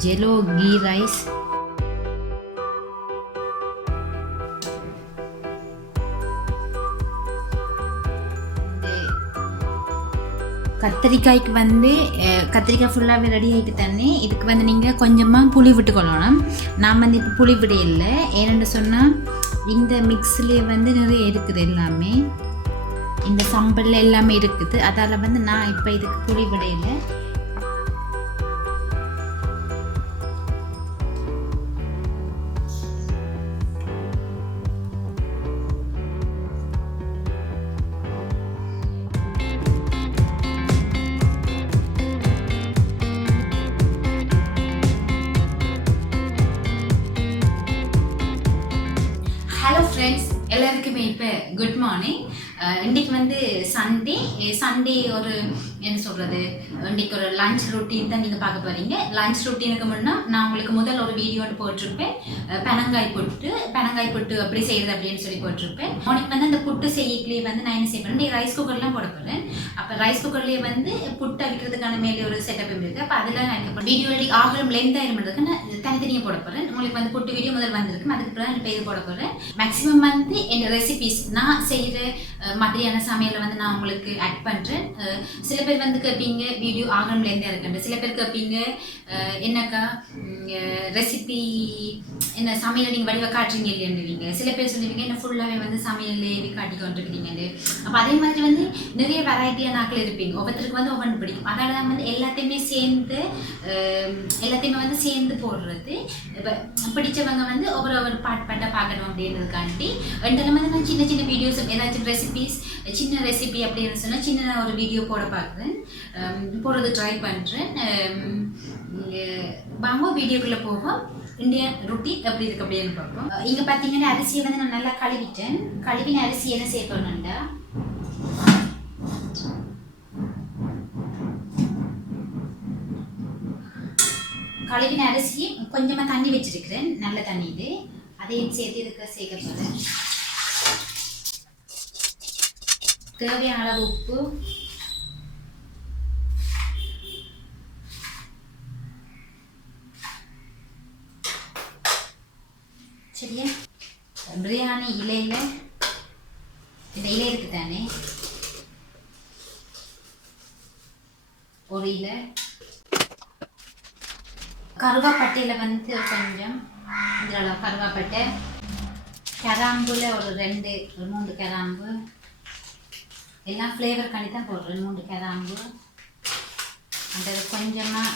Yellow key rice, கத்திரிக்காய்க்கு வந்து கத்திரிக்காய் ஃபுல்லாகவே ரெடி ஆகிட்டு தானே. இதுக்கு வந்து நீங்கள் கொஞ்சமாக புளி விட்டுக்கொள்ளணும். நான் வந்து இப்போ புளி விட இல்லை, ஏன்னு சொன்னால் இந்த மிக்ஸ்லேயே வந்து நிறைய இருக்குது, எல்லாமே இந்த சம்பலில் எல்லாமே இருக்குது. அதால் வந்து நான் இப்போ இதுக்கு புளி விட இல்லை. ஹலோ ஃப்ரெண்ட்ஸ், எல்லாருக்குமே இப்போ குட் மார்னிங். இன்றைக்கு வந்து சண்டே ஒரு என்ன சொல்கிறது, இன்றைக்கி ஒரு லஞ்ச் ரொட்டீன் தான் நீங்கள் பார்க்க போகிறீங்க. லஞ்ச் ரொட்டீனுக்கு முன்னே நான் உங்களுக்கு முதல் ஒரு வீடியோ போட்டிருப்பேன், பனங்காய் புட்டு அப்படி செய்கிறது அப்படின்னு சொல்லி போட்டிருப்பேன். மார்னிங் வந்து அந்த புட்டு செய்யக்குள்ளேயே வந்து நான் என்ன செய்வேன், ரைஸ் குக்கர்லாம் போட போகிறேன். அப்போ ரைஸ் குக்கர்லேயே வந்து புட்டு அவிக்கிறதுக்கான மேலே ஒரு செட்டப் இருக்குது. அப்போ அதில் நான் எனக்கு வீடியோ ஆகலும் லென்த் ஆயிருமன்றதுக்கு நான் தனித்தனியாக போட போகிறேன். உங்களுக்கு வந்து புட்டு வீடியோ முதல் வந்திருக்கு, அதுக்கப்புறம் இப்போ இது போட போகிறேன். மேக்ஸிமம் வந்து என் ரெசிபிஸ் நான் செய்கிற மாதிரியான சமையலை வந்து நான் உங்களுக்கு ஆட் பண்ணுறேன். சில பேர் வந்து கேட்பீங்க வீடியோ ஆகணும்லேருந்தே இருக்குண்டு, சில பேர் கேட்பீங்க என்னக்கா ரெசிபி என்ன சமையலை நீங்கள் வடிவ காட்டுறீங்க இல்லையாண்டுவீங்க, சில பேர் சொல்லுவீங்க என்ன ஃபுல்லாகவே வந்து சமையல்லே காட்டி கொண்டிருக்கிறீங்கன்னு. அப்போ அதே மாதிரி வந்து நிறைய வெரைட்டியான நாட்கள் இருப்பீங்க, ஒவ்வொருத்தருக்கு வந்து ஒவ்வொன்று பிடிக்கும். அதனால தான் வந்து எல்லாத்தையுமே வந்து சேர்ந்து போடுறது. இப்போ பிடிச்சவங்க வந்து ஒவ்வொரு பாட்டாக பார்க்கணும் அப்படின்றதுக்காண்டி ரெண்டுல வந்து நான் சின்ன சின்ன வீடியோஸ் ஏதாச்சும் ரெசிபிஸ், சின்ன ரெசிபி அப்படின்னு சொன்னால் சின்ன ஒரு வீடியோ போடுறது ட்ரை பண்ணுறேன். வாங்க வீடியோக்குள்ளே போவோம். இந்தியன் ரொட்டீன் எப்படி இருக்கு அப்படின்னு பார்ப்போம். இங்கே பார்த்தீங்கன்னா அரிசியை வந்து நான் நல்லா கழுவிட்டேன். கழுவின அரிசி என்ன சேர்க்கணும்டா, கழுவின அரிசி கொஞ்சமாக தண்ணி வச்சிருக்கிறேன், நல்ல தண்ணி இது, அதையும் சேர்த்து இதுக்கு சேர்க்க போகிறேன். தேவையான அளவு உப்பு, சரியா. பிரியாணி இலையில் இந்த இலை இருக்கு தானே, ஒரு இலை. கருவாப்பட்டையில் வந்து கொஞ்சம் இந்த அளவு கருவாப்பட்டை, கிராம்புல ஒரு 3 கிராம்பு, எல்லாம் ஃப்ளேவர் பண்ணி தான் போடுறேன். 3 கிராம்பு, அந்த கொஞ்சமாக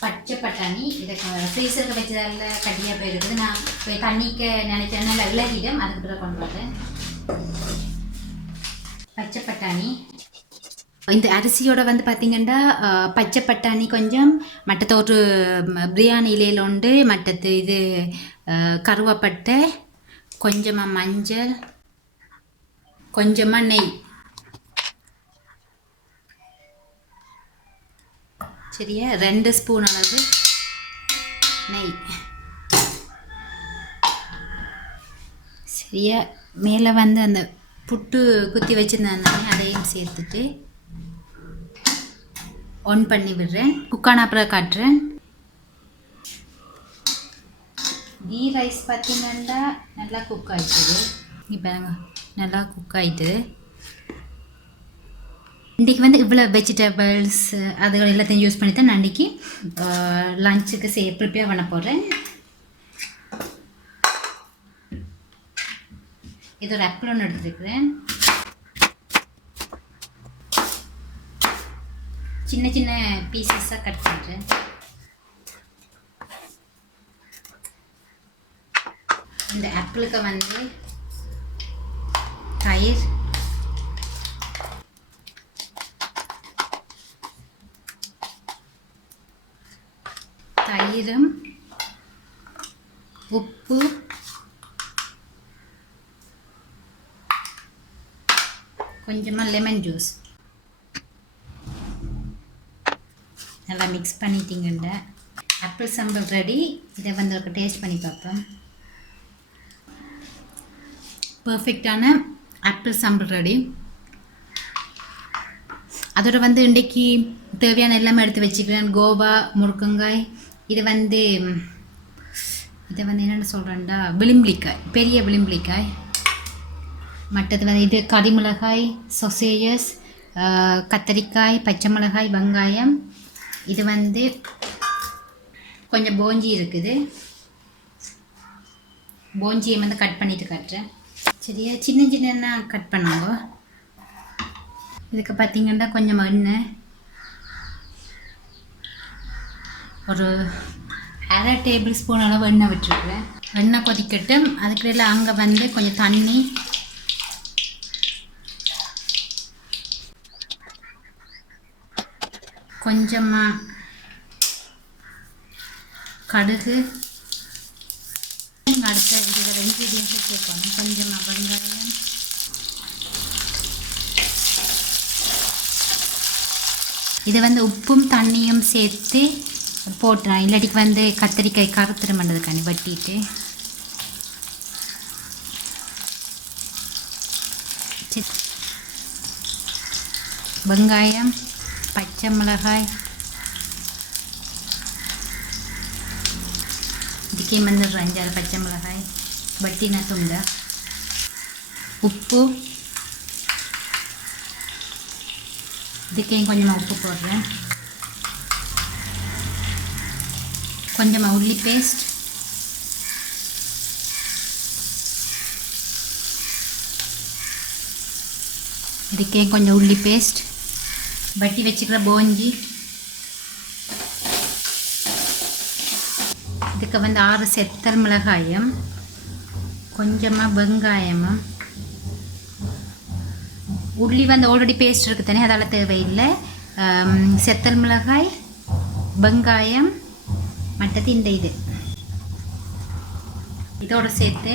பச்சை பட்டாணி. இதை ஃப்ரீசருக்கு வச்சதால கட்டியாக போயிருக்குது, நான் போய் தண்ணிக்க நினைச்சேன் நல்லா விலகிடும், அதுக்கு பிறகு கொண்டு வரேன். பச்சை பட்டாணி இந்த அரிசியோட வந்து பார்த்திங்கன்னா பச்சை பட்டாணி கொஞ்சம், மற்றது ஒரு பிரியாணி இலையில் உண்டு, மற்றது இது கருவாப்பட்டை, கொஞ்சமாக மஞ்சள், கொஞ்சமாக நெய், சரியா. 2 ஸ்பூன் அளவு நெய், சரியா. மேலே வந்து அந்த புட்டு குத்தி வச்சுருந்தாங்க, அதையும் சேர்த்துட்டு ஆன் பண்ணி விடுறேன். குக்கான அப்புறம் காட்டுறேன். கீ ரைஸ் பார்த்தீங்கன்னா நல்லா குக் ஆகிடுது. இப்போ நல்லா குக் ஆகிடுது. இன்றைக்கி வந்து இவ்வளோ வெஜிடபிள்ஸ் அதுகள் எல்லாத்தையும் யூஸ் பண்ணி தான் நான் இன்றைக்கி லஞ்சுக்கு ப்ரிப்பேர் பண்ண போகிறேன். இது ஒரு ஆப்பிள் ஒன்று எடுத்துருக்குறேன். சின்ன சின்ன பீசஸாக கட் பண்ணுறேன். இந்த ஆப்பிளுக்கு வந்து தயிர், தயிரும் உப்பு, கொஞ்சமாக லெமன் ஜூஸ் நல்லா மிக்ஸ் பண்ணிட்டீங்கண்ட ஆப்பிள் சம்பல் ரெடி. இதை வந்து ஒரு டேஸ்ட் பண்ணி பார்ப்போம். பர்ஃபெக்டான ஆப்பிள் சம்பல் ரெடி. அதோட வந்து இன்றைக்கி தேவையான எல்லாமே எடுத்து வச்சுக்கிறேன். கோவா, முருங்கங்காய், இது வந்து என்னென்னு சொல்கிறேன்டா, விளிம்பிளிக்காய், பெரிய விளிம்பிளிக்காய். மற்றது வந்து இது கறிமிளகாய், சொசேஜஸ், கத்தரிக்காய், பச்சை மிளகாய், வெங்காயம். இது வந்து கொஞ்சம் போஞ்சி இருக்குது. போஞ்சியை வந்து கட் பண்ணிவிட்டு காட்டுறேன். சரியா, சின்ன சின்ன கட் பண்ணாங்க. இதுக்கு பார்த்திங்கன்னா கொஞ்சம் எண்ணெய், ஒரு 1/2 டேபிள் ஸ்பூன் அளவு எண்ணெய் விட்டுருக்குறேன். எண்ணெய் கொதிக்கட்டும். அதுக்குள்ள அங்கே வந்து கொஞ்சம் தண்ணி, கொஞ்சமாக கடுகு, அடுத்த இதில் இன்க்ரீடியன்ஸை சேர்க்கணும். கொஞ்சமாக வெங்காயம், இதை வந்து உப்பும் தண்ணியும் சேர்த்து போட்டுறேன். இல்லாட்டிக்கு வந்து கத்திரிக்காய் கருத்துரு பண்ணுறதுக்காண்டி வட்டிட்டு. வெங்காயம், பச்சை மிளகாய், இதுக்கே வந்து ஒரு 5-6 பச்சை மிளகாய் வட்டின துண்டை, உப்பு, இதுக்கையும் கொஞ்சமாக உப்பு போடுறேன். கொஞ்சமாக உள்ளி பேஸ்ட், இதுக்கே கொஞ்சம் உள்ளி பேஸ்ட், வட்டி வச்சுக்கிற போஞ்சி, இதுக்கு வந்து 6 செத்தல் மிளகாயும், கொஞ்சமாக வெங்காயமும், உள்ளி வந்து ஆல்ரெடி பேஸ்ட் இருக்குது தானே, அதால் தேவையில்லை. செத்தல் மிளகாய், வெங்காயம், மற்றது இந்த இதோடு சேர்த்து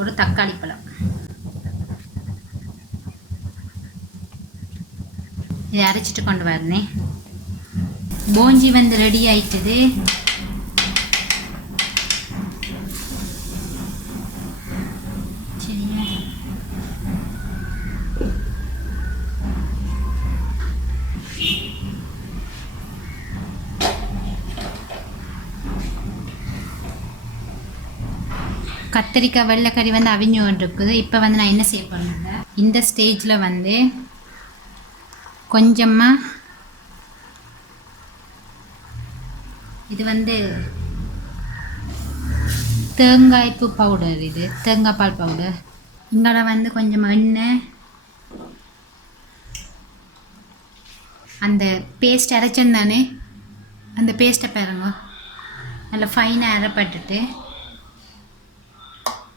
ஒரு தக்காளி பழம். இதை அரைச்சிட்டு கொண்டு வரேன். போஞ்சி வந்து ரெடி ஆயிட்டுது. சரியா, கத்திரிக்காய் வெள்ளைக்கறி வந்து அவிஞ்சு கொண்டு இருக்குது. இப்போ வந்து நான் என்ன செய்ய போறேன்னா, இந்த ஸ்டேஜில் வந்து கொஞ்சமாக இது வந்து தேங்காய்ப்பு பவுடர், இது தேங்காய் பால் பவுடர். இங்கே வந்து கொஞ்சம் எண்ணெய், அந்த பேஸ்ட் அரைச்சேன் தானே, அந்த பேஸ்ட்டை பாருங்க, நல்லா ஃபைனாக அரைப்பட்டுட்டு.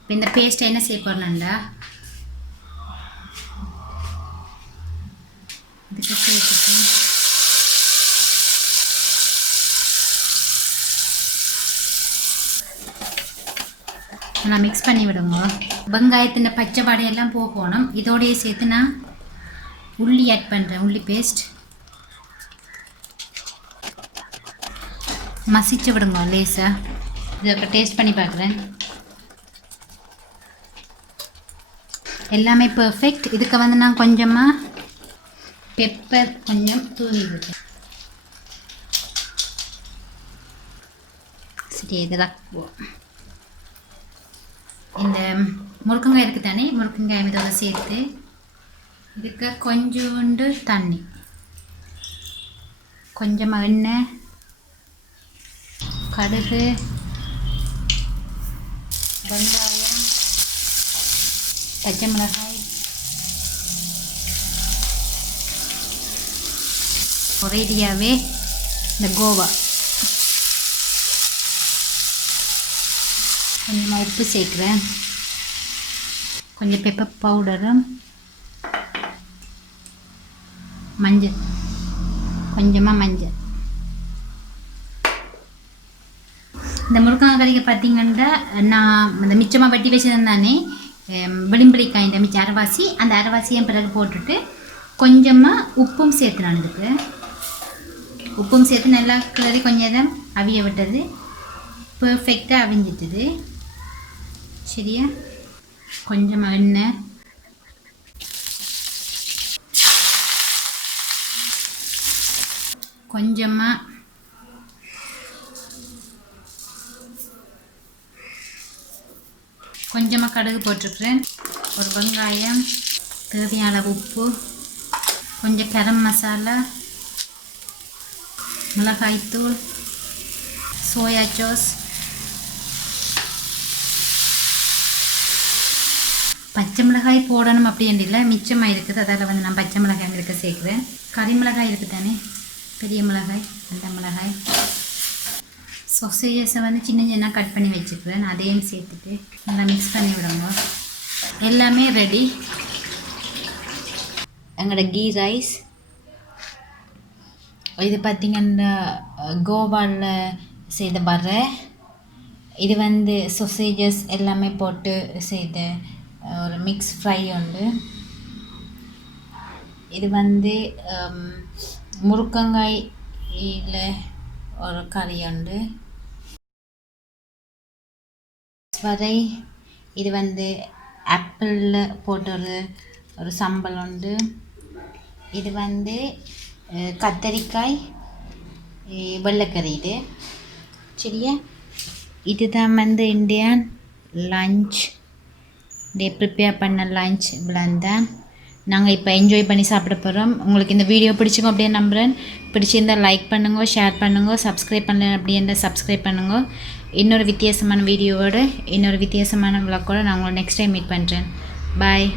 இப்போ இந்த பேஸ்ட்டை என்ன செய்ய போறேன்னா, இதுக்கு சேர்த்துட்டு நான் மிக்ஸ் பண்ணி விடுங்க. வெங்காயத்தின் பச்சை வாடையெல்லாம் போகணும். இதோடையே சேர்த்து நான் உள்ளி ஆட் பண்ணுறேன். உள்ளி பேஸ்ட் மசிச்சு விடுங்க லேசாக. இதுக்கு டேஸ்ட் பண்ணி பார்க்குறேன். எல்லாமே பர்ஃபெக்ட். இதுக்கு வந்து நான் கொஞ்சமாக பெப்பர் கொஞ்சம் தூவி விடுறேன். சரி, இதெல்லாம் இந்த முருங்கங்காய் இருக்குது தானே, முருங்கங்காய் இதோட சேர்த்து இதுக்கு கொஞ்சோண்டு தண்ணி, கொஞ்சமாக எண்ணெய், கடுகு, வெங்காயம், பச்சை மிளகாய், ஒரேடியாகவே இந்த கோவா, கொஞ்சமாக உப்பு சேர்க்குறேன், கொஞ்சம் பெப்பர் பவுடரும், மஞ்சள், கொஞ்சமாக மஞ்சள். இந்த முருங்கைக்காய் கறிக்கு பார்த்தீங்கன்னா, நான் இந்த மிச்சமாக வட்டி வச்சுருந்தேன் தானே, விளிம்பளிக்காய் இந்த மிச்சம் அரைவாசி, அந்த அரைவாசியும் பிறகு போட்டுட்டு கொஞ்சமாக உப்பும் சேர்த்து, நான் இதுக்கு உப்பும் சேர்த்து நல்லா கிளறி கொஞ்சம் நேரம் அவிய விட்டது. பர்ஃபெக்டாக அவிஞ்சிட்டுது. சரியா, கொஞ்சமாக எண்ணெய், கொஞ்சமாக கடுகு போட்டிருக்கிறேன். ஒரு வெங்காயம், தேவையான அளவு உப்பு, கொஞ்சம் கரம் மசாலா, மிளகாய்த்தூள், சோயா சாஸ், பச்சை மிளகாய் போடணும் அப்படின்னு இல்லை, மிச்சமாக இருக்குது. அதில் வந்து நான் பச்சை மிளகாய் இருக்க சேர்க்குறேன். கறி மிளகாய் இருக்குது தானே, பெரிய மிளகாய், அந்த மிளகாய். சொசேஜஸை வந்து சின்ன சின்ன கட் பண்ணி வச்சுக்கிறேன். அதையும் சேர்த்துட்டு நல்லா மிக்ஸ் பண்ணி விடுங்க. எல்லாமே ரெடி. எங்களோட கீ ரைஸ் இது பார்த்திங்கன்னா கோவாவில் செய்த பர்ரை. இது வந்து சொசேஜஸ் எல்லாமே போட்டு செய்த ஒரு மிக்ஸ் ஃப்ரை உண்டு. இது வந்து முருக்கங்காயில் ஒரு கறி உண்டு வரை. இது வந்து ஆப்பிளில் போட்டு ஒரு சம்பல் உண்டு. இது வந்து கத்தரிக்காய் வெள்ளைக்கறி. இது சரியா? இதுதான் வந்து இந்தியன் லஞ்ச். ப்ரிப்பேர் பண்ண லஞ்ச் இவ்வளோ தான். நாங்கள் இப்போ என்ஜாய் பண்ணி சாப்பிட போகிறோம். உங்களுக்கு இந்த வீடியோ பிடிச்சிங்க அப்படியே நம்புகிறேன். பிடிச்சிருந்தால் லைக் பண்ணுங்க, ஷேர் பண்ணுங்க, சப்ஸ்கிரைப் பண்ணல அப்படின்ற சப்ஸ்கிரைப் பண்ணுங்க. இன்னொரு வித்தியாசமான வீடியோவோடு, இன்னொரு வித்தியாசமான விளக்கோடு நான் உங்களை நெக்ஸ்ட் டைம் மீட் பண்ணுறேன். பாய்.